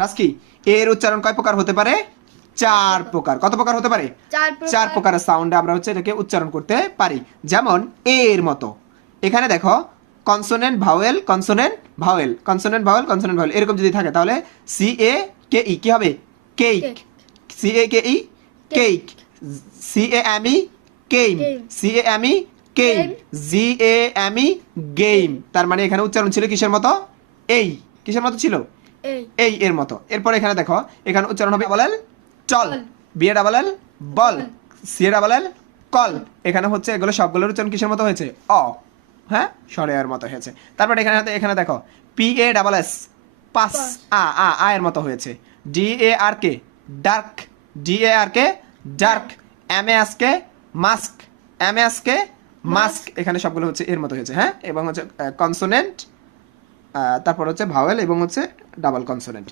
রাজকি, এর উচ্চারণ কয় প্রকার হতে পারে? 4 প্রকার। কত প্রকার হতে পারে? 4 প্রকারের সাউন্ডে আমরা হচ্ছে এটাকে উচ্চারণ করতে পারি। যেমন এর মতো, এখানে দেখো consonant vowel, consonant vowel, consonant vowel, consonant vowel, এরকম যদি থাকে তাহলে সি এ কে ই কি হবে? Cake. C A K E cake. C A M E came. C A M E came. G A M E game. তার মানে এখানে উচ্চারণ ছিল কিসের মতো? এই। কিসের মতো ছিল? এই এর মতো। এরপর এখানে দেখো, এখানে উচ্চারণ হবে বলেল চল, B A double L ball, C A double L call. এখানে হচ্ছে এগুলো সবগুলোর উচ্চারণ কিসের মতো হয়েছে? অ, হ্যাঁ, স্বরের মতো হয়েছে। তারপর এখানে এখানে দেখো P A double S pass, আ এর মতো হয়েছে। D A R K dark, D A R K dark. M A S K mask, M A S K mask. এখানে সবগুলো হচ্ছে এর মতো হয়েছে, হ্যাঁ। এবং হচ্ছে কনসোনেন্ট, তারপর হচ্ছে ভাওয়েল এবং হচ্ছে ডাবল কনসোনেন্ট।